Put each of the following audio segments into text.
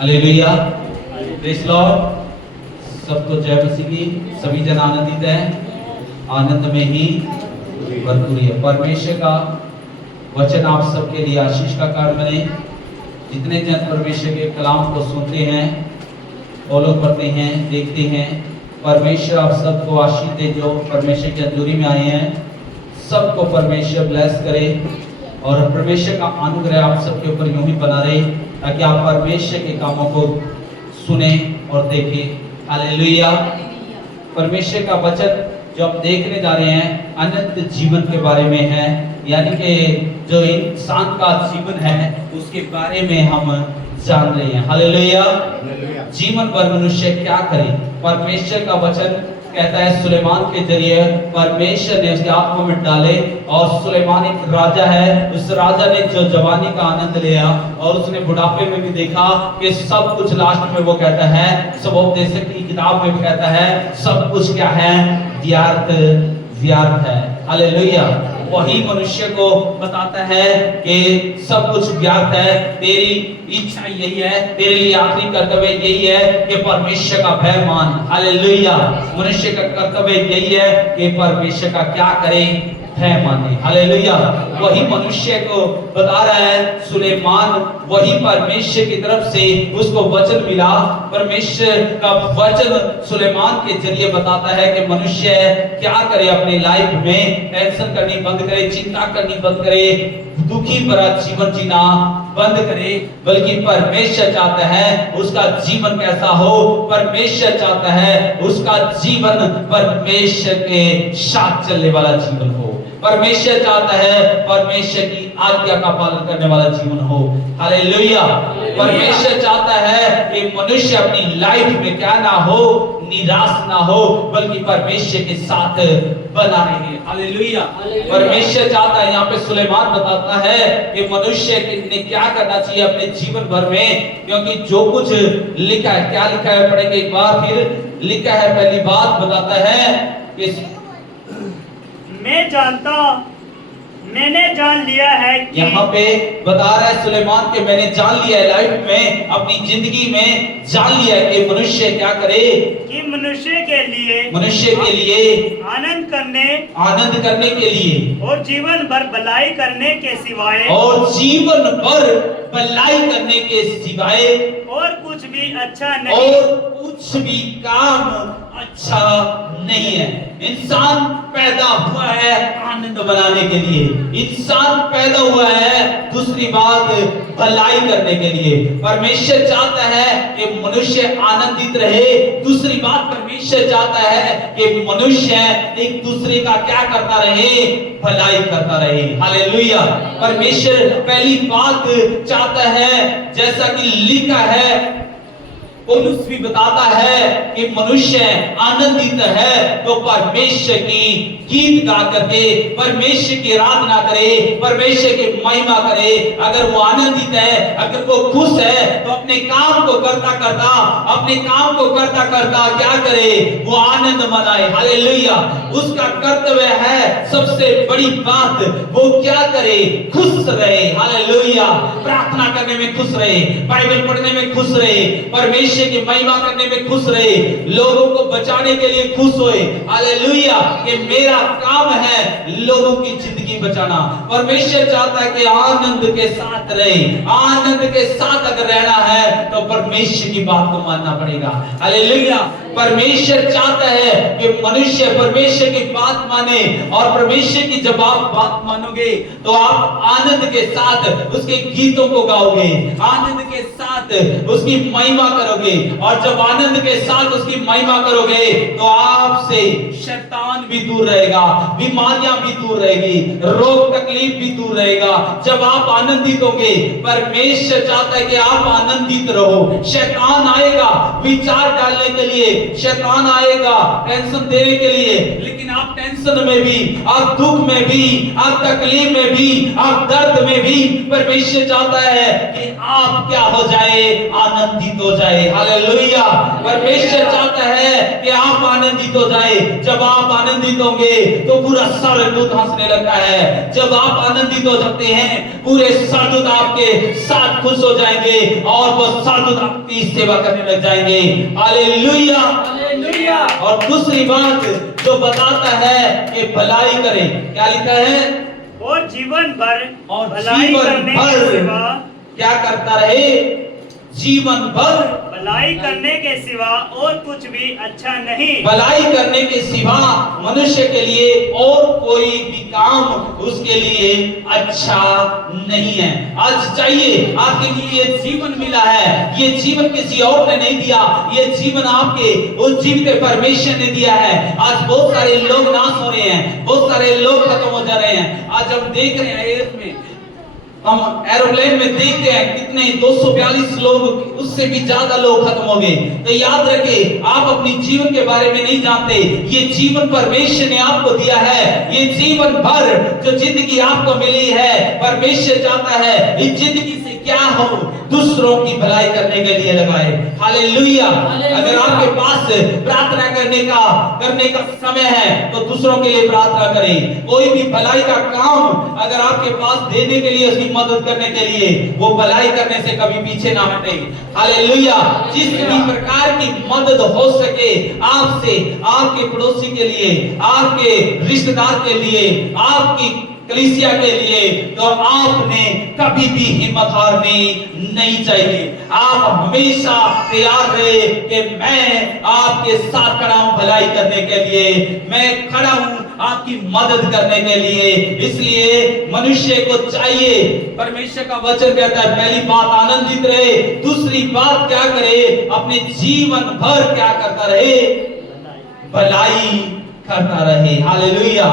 Hallelujah, praise Lord. सबको जय मसीह की। सभी जन आनंदित हैं, आनंद में ही भरपूर है। परमेश्वर का वचन आप सबके लिए आशीष का कारण बने। जितने जन परमेश्वर के कलाम को सुनते हैं, फॉलो करते हैं, देखते हैं, परमेश्वर आप सबको आशीष दे। जो परमेश्वर की हजूरी में आए हैं, सबको परमेश्वर ब्लेस करे और परमेश्वर का अनुग्रह आप सबके ऊपर यूं ही बना रहे, ताकि आप परमेश्वर के कामों को सुने और देखें। हालेलुया। परमेश्वर का वचन जो हम देखने जा रहे हैं अनंत जीवन के बारे में है, यानी कि जो इंसान का जीवन है उसके बारे में हम जान रहे हैं। हालेलुया। जीवन भर मनुष्य क्या करे, परमेश्वर का वचन कहता है सुलेमान के जरिए परमेश्वर ने उसके आत्मा में डाले, और सुलेमान एक राजा है। उस राजा ने जो जवानी का आनंद लिया और उसने बुढ़ापे में भी देखा कि सब कुछ, लास्ट में वो कहता है, सबोपदेशक की किताब में भी कहता है सब कुछ क्या है, व्यर्थ है। हालेलुया। वही मनुष्य को बताता है कि सब कुछ व्यर्थ है, तेरी इच्छा यही है, तेरे लिए आखिरी कर्तव्य यही है कि परमेश्वर का भय मान। हालेलुया। मनुष्य का कर्तव्य यही है कि परमेश्वर का क्या करे, भय माने। हालेलुया। वही मनुष्य को बता रहा है सुलेमान, वही परमेश्वर की तरफ से उसको वचन मिला। परमेश्वर का वचन सुलेमान के जरिए बताता है कि मनुष्य क्या करे अपनी लाइफ में। टेंशन करनी बंद करे, चिंता करनी बंद करे, दुखी भरा जीवन जीना बंद करे, बल्कि परमेश्वर चाहता है उसका जीवन कैसा हो। परमेश्वर चाहता है उसका जीवन परमेश्वर के साथ चलने वाला जीवन हो। परमेश्वर चाहता है परमेश्वर की आज्ञा का पालन करने वाला जीवन हो। हालेलुया। परमेश्वर चाहता है कि मनुष्य अपनी लाइफ में क्या ना हो, निराश ना हो, बल्कि परमेश्वर के साथ बना रहे। हालेलुया। परमेश्वर चाहता है, यहाँ पे सुलेमान बताता है कि मनुष्य ने क्या करना चाहिए अपने जीवन भर में, क्योंकि जो कुछ लिखा है, क्या लिखा है पढ़ेंगे एक बार फिर। लिखा है, पहली बात बताता है कि मैंने जान लिया है कि, यहाँ पे बता रहा है सुलेमान के मैंने जान लिया है, लाइफ में, अपनी जिंदगी में जान लिया है कि मनुष्य क्या करे, कि मनुष्य के लिए आनंद करने के लिए और जीवन भर भलाई करने के सिवाय और कुछ भी अच्छा नहीं, और कुछ भी काम अच्छा नहीं है। इंसान पैदा हुआ है आनंद बनाने के लिए, इंसान पैदा हुआ है दूसरी बात भलाई करने के लिए। परमेश्वर चाहता है कि मनुष्य आनंदित रहे। दूसरी बात परमेश्वर चाहता है कि मनुष्य एक दूसरे का क्या करता रहे, भलाई करता रहे। हालेलुया। परमेश्वर पहली बात चाहता है, जैसा कि लिखा है, पौलुस भी बताता है कि मनुष्य आनंदित है तो परमेश्वर की गीत गा करके परमेश्वर की आराधना करे, परमेश्वर की महिमा करे। अगर वो आनंदित है, अगर वो खुश है, तो अपने काम को करता करता क्या करे, वो आनंद मनाए। हालेलुया। उसका कर्तव्य है, सबसे बड़ी बात वो क्या करे, खुश रहे। हालेलुया। प्रार्थना करने में खुश रहे, बाइबल पढ़ने में खुश रहे, परमेश्वर की महिमा करने में खुश रहे, लोगों को बचाने के लिए खुश होए। हालेलुया। कि मेरा काम है लोगों की जिंदगी बचाना। परमेश्वर चाहता है कि आनंद के साथ रहे। आनंद के साथ अगर रहना है तो परमेश्वर की बात को मानना पड़ेगा। हालेलुया। परमेश्वर चाहता है कि मनुष्य परमेश्वर की बात माने, और परमेश्वर की जब आप बात मानोगे तो आप आनंद के साथ उसके गीतों को गाओगे, आनंद के साथ उसकी महिमा करोगे। और जब आनंद के साथ उसकी महिमा करोगे तो आपसे शैतान भी दूर रहेगा, बीमारियां भी दूर रहेगी, रोग तकलीफ भी दूर रहेगा। जब आप आनंदित होंगे, परमेश्वर चाहता है कि आप आनंदित रहो। शैतान आएगा विचार डालने के लिए, शैतान आएगा टेंशन देने के लिए, लेकिन आप टेंशन में भी, आप दुख में भी, आप तकलीफ में भी, आप दर्द में भी, परमेश्वर चाहता है कि आप क्या हो जाए, आनंदित हो जाए। हालेलुया। परमेश्वर चाहता है कि आप आनंदित हो जाए। जब आप आनंदित होंगे तो पूरा स्वर्गदूत हंसने लगता है। जब आप आनंदित हो जाते हैं, पूरे स्वर्गदूत आपके साथ खुश हो जाएंगे और वो स्वर्गदूत आपकी सेवा करने लग जाएंगे। Hallelujah, hallelujah. और दूसरी बात जो बताता है कि भलाई करें, क्या लिखा है? और जीवन भर और भलाई जीवन करने के भर सिवा, क्या करता रहे? जीवन भर भलाई करने के सिवा और कुछ भी अच्छा नहीं। भलाई करने के सिवा मनुष्य के लिए और कोई भी काम उसके लिए अच्छा नहीं है। आज चाहिए आपके लिए ये जीवन मिला है, ये जीवन किसी और ने नहीं दिया, ये जीवन आपके उस जीवित परमेश्वर ने दिया है। आज बहुत सारे लोग नाश हो रहे हैं, बहुत सारे लोग खत्म हो जा रहे हैं। आज हम देख रहे हैं एयर में, हम एरोप्लेन में देखते हैं कितने 242 लोग, उससे भी ज्यादा लोग खत्म हो गए। तो याद रखें, आप अपनी जीवन के बारे में नहीं जानते। ये जीवन परमेश्वर ने आपको दिया है। ये जीवन भर जो जिंदगी आपको मिली है, परमेश्वर चाहता है इस जिंदगी से क्या हो, दूसरों की भलाई करने के लिए लगाए। हालेलुया। अगर आपके पास प्रार्थना करने का समय है तो दूसरों के लिए प्रार्थना करें। कोई भी भलाई का काम अगर आपके पास देने के लिए, उसकी मदद करने के लिए, वो भलाई करने से कभी पीछे ना हटे। हालेलुया। जिस भी प्रकार की मदद हो सके आपसे, आपके पड़ोसी के लिए, आपके रिश्तेदार के लिए, आपकी कलीसिया के लिए, तो आपने कभी भी हिम्मत हारनी नहीं चाहिए। आप हमेशा तैयार रहे कि मैं आपके साथ खड़ा हूं भलाई करने के लिए, मैं खड़ा हूं आपकी मदद करने के लिए। इसलिए मनुष्य को चाहिए, परमेश्वर का वचन कहता है, पहली बात आनंदित रहे, दूसरी बात क्या करे, अपने जीवन भर क्या करता रहे, भलाई करता रहे। हालेलुया।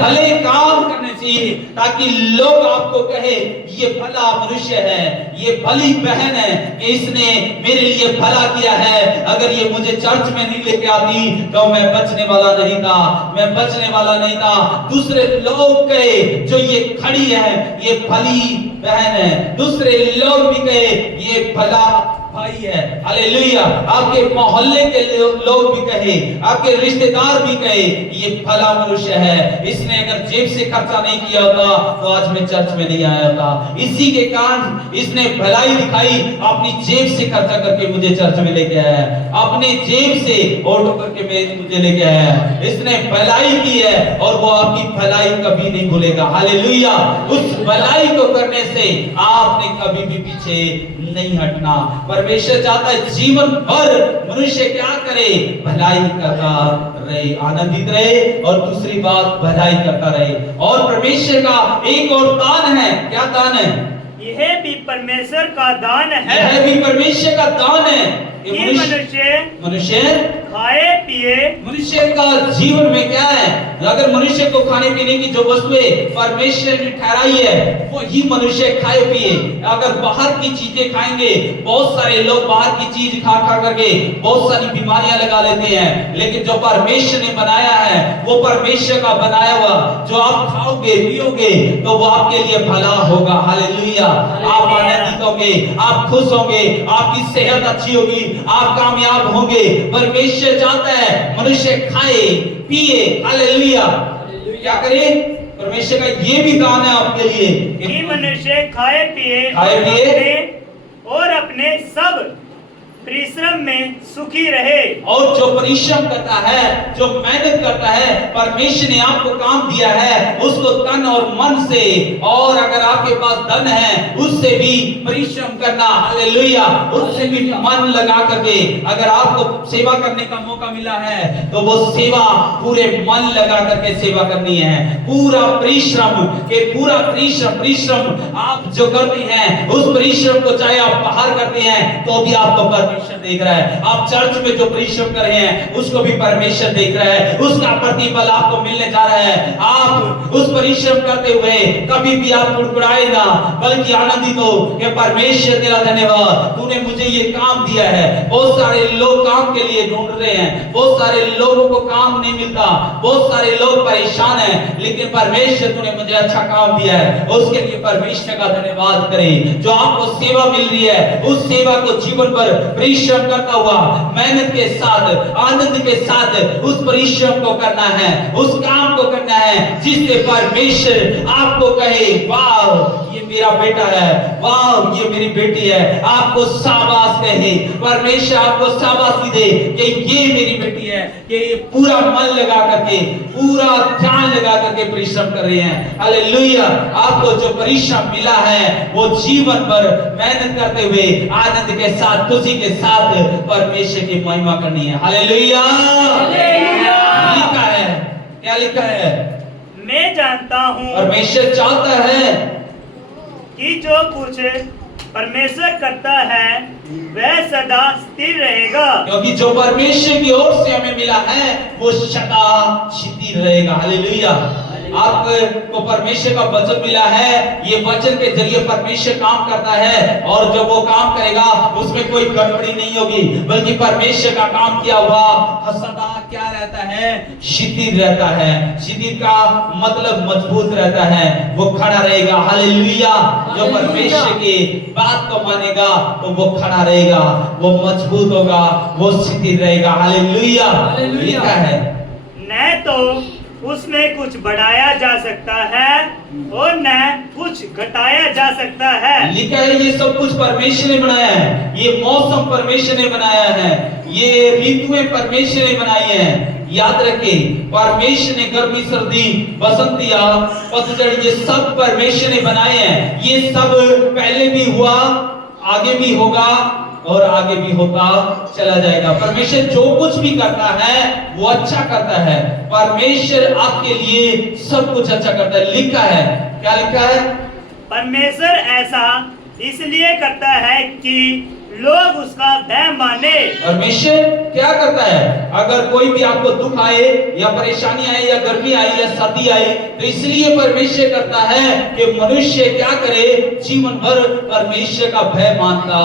भले काम करने चाहिए ताकि लोग आपको कहे ये भला मनुष्य है, ये भली बहन है कि इसने मेरे लिए भला किया है। अगर ये मुझे चर्च में नहीं लेके आती तो मैं बचने वाला नहीं था, मैं बचने वाला नहीं था। दूसरे लोग कहे जो ये खड़ी है ये भली बहन है, दूसरे लोग भी कहे ये भला भाई है। हालेलुया। आपके मोहल्ले के लोग भी कहे, आपके रिश्तेदार भी कहे ये भला मनुष्य है, इसने अगर जेब से खर्चा नहीं किया होता तो आज मैं चर्च में नहीं आया था। इसी के कारण इसने भलाई दिखाई, अपनी जेब से खर्चा करके मुझे चर्च में लेके आया, अपने जेब से ऑटो करके मुझे लेके आया। इसने भलाई की है और वो आपकी भलाई कभी नहीं भूलेगा। हालेलुया। उस भलाई को करने से आपने कभी भी पीछे नहीं हटना। परमेश्वर चाहता है जीवन भर मनुष्य क्या करे, भलाई करता रहे, आनंदित रहे, और दूसरी बात भलाई करता रहे। और परमेश्वर का एक और दान है, क्या दान है? यह भी परमेश्वर का दान है, यह भी परमेश्वर का दान है कि मनुष्य खाए पिए। मनुष्य का जीवन में क्या है, अगर मनुष्य को खाने पीने की जो वस्तुएं परमेश्वर ने ठहराई है वो ही मनुष्य खाए पिए। अगर बाहर की चीजें खाएंगे, बहुत सारे लोग बाहर की चीज खा खा करके बहुत सारी बीमारियां लगा लेते हैं, लेकिन जो परमेश्वर ने बनाया है वो परमेश्वर का बनाया हुआ जो आप खाओगे पियोगे तो वो आपके लिए भला होगा। हालेलुया। आप आनंदित होंगे, आप खुश होंगे, आपकी सेहत अच्छी होगी, आप कामयाब होंगे। परमेश्वर चाहता है मनुष्य खाए पिए। हालेलुया। क्या करे? परमेश्वर का ये भी दान है आपके लिए कि मनुष्य खाए पिए और अपने सब परिश्रम में सुखी रहे। और जो परिश्रम करता है, जो मेहनत करता है, परमेश्वर ने आपको काम दिया है उसको तन और मन से, और अगर आपके पास धन है उससे भी परिश्रम करना। हालेलुया। उससे भी मन लगा करके अगर आपको सेवा करने का मौका मिला है तो वो सेवा पूरे मन लगा करके सेवा करनी है। पूरा परिश्रम परिश्रम आप जो करते हैं उस परिश्रम को चाहे आप बाहर करते हैं तो भी आपको परमेश्वर देख रहा है। आप चर्च में जो परिश्रम कर रहे हैं उसको भी परमेश्वर देख रहा है, उसका प्रतिफल आपको मिलने जा रहा है। आप उस परिश्रम करते हुए कभी भी आप कुड़कुड़ाए ना, बल्कि आनंदित हो कि परमेश्वर तेरा धन्यवाद, तूने मुझे ये काम दिया है। बहुत सारे लोग काम के लिए ढूंढ रहे हैं, बहुत सारे लोगों को काम नहीं मिलता, बहुत सारे लोग परेशान हैं, लेकिन परमेश्वर तूने मुझे अच्छा काम दिया है, उसके लिए परमेश्वर का धन्यवाद करें। जो आपको सेवा मिल रही है उस सेवा को जीवन भर परिश्रम करता हुआ मेहनत के साथ आनंद के साथ उस परिश्रम को करना है, उस काम को करना है जिससे परमेश्वर आपको कहे वाह ये मेरा बेटा है, वाह ये मेरी बेटी है। आपको शाबाश कहे, परमेश्वर आपको शाबाशी दे कि ये मेरी बेटी है, कि ये पूरा मन लगा करके पूरा ध्यान लगा करके परिश्रम कर रहे हैं। हालेलुया। आपको जो परिश्रम मिला है वो जीवन भर मेहनत करते हुए आनंद के साथ खुशी के साथ परमेश्वर की महिमा करनी है। हालेलुया। लिखा है, क्या लिखा है? मैं जानता हूँ परमेश्वर चाहता है कि जो कुछ परमेश्वर करता है वह सदा स्थिर रहेगा, क्योंकि जो परमेश्वर की ओर से हमें मिला है वो सदा स्थिर रहेगा। हालेलुया। आपको परमेश्वर का वचन मिला है, ये वचन के जरिए परमेश्वर काम करता है, और जब वो काम करेगा उसमें कोई गड़बड़ी नहीं होगी, बल्कि परमेश्वर का काम किया हुआ सदा क्या रहता है? शिथिल रहता है। शिथिल का मतलब मजबूत रहता है, वो खड़ा रहेगा। हालेलुया। जो परमेश्वर की बात को मानेगा तो वो खड़ा रहेगा, वो मजबूत होगा, वो शिथिल रहेगा। हालेलुया। लिखा है न तो उसमें कुछ बढ़ाया जा सकता है और न कुछ घटाया जा सकता है। लिखा है ये सब कुछ परमेश्वर ने बनाया है, ये मौसम परमेश्वर ने बनाया है, ये ऋतुएं परमेश्वर ने बनाई हैं। याद रखें, परमेश्वर ने गर्मी सर्दी बसंत या पतझड़ ये सब परमेश्वर ने बनाए हैं। ये सब पहले भी हुआ, आगे भी होगा और आगे भी होता चला जाएगा। परमेश्वर जो कुछ भी करता है वो अच्छा करता है। परमेश्वर आपके लिए सब कुछ अच्छा करता है। लिखा है, क्या लिखा है? परमेश्वर ऐसा इसलिए करता है कि लोग उसका भय माने। परमेश्वर क्या करता है? अगर कोई भी आपको दुख आए या परेशानी आए या गर्मी आई या सर्दी आई, तो इसलिए परमेश्वर करता है कि मनुष्य क्या करे? जीवन भर परमेश्वर का भय मानता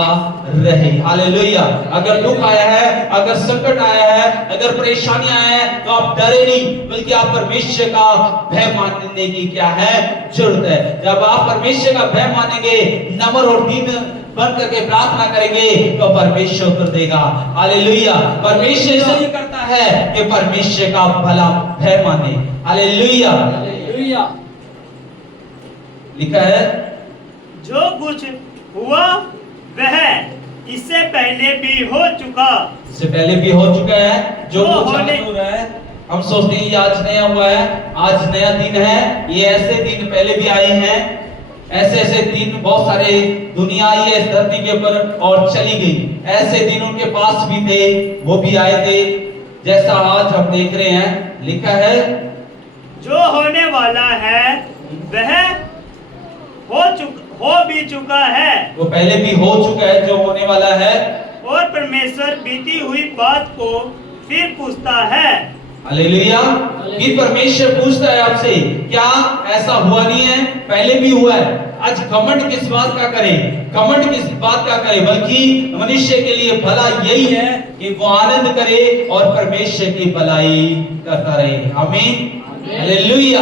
रहे। हालेलुया। अगर दुख आया है, अगर संकट आया है, अगर परेशानी आया है, तो आप डरे नहीं, बल्कि आप परमेश्वर का भय मानने की क्या है? जरूरत है। जब आप परमेश्वर का भय मानेंगे, नम्र और दीन बन करके प्रार्थना करेंगे, तो परमेश्वर उत्तर देगा। हालेलुया। परमेश्वर इसलिए करता है कि परमेश्वर का भला भय माने। हालेलुया। लिखा है जो कुछ हुआ वह इससे पहले भी हो चुका। इससे पहले भी हो चुका है। जो कुछ अभी हो रहा है, हम सोचते हैं ये आज नया हुआ है, आज नया दिन है। ये ऐसे दिन पहले भी आए हैं, ऐसे ऐसे दिन बहुत सारे दुनिया आई है इस धरती के ऊपर और चली गई। ऐसे दिन उनके पास भी थे, वो भी आए थे, जैसा आज हम देख रहे हैं। लिखा है जो होने वाला है वह हो भी चुका है, वो पहले भी हो चुका है जो होने वाला है, और परमेश्वर बीती हुई बात को फिर पूछता है। हालेलुया। कि परमेश्वर पूछता है आपसे, क्या ऐसा हुआ नहीं है? पहले भी हुआ है। आज घमंड किस बात का करें? घमंड किस बात का करें? बल्कि मनुष्य के लिए भला यही है कि वो आनंद करे और परमेश्वर की भलाई करता रहे। आमीन। हालेलुया।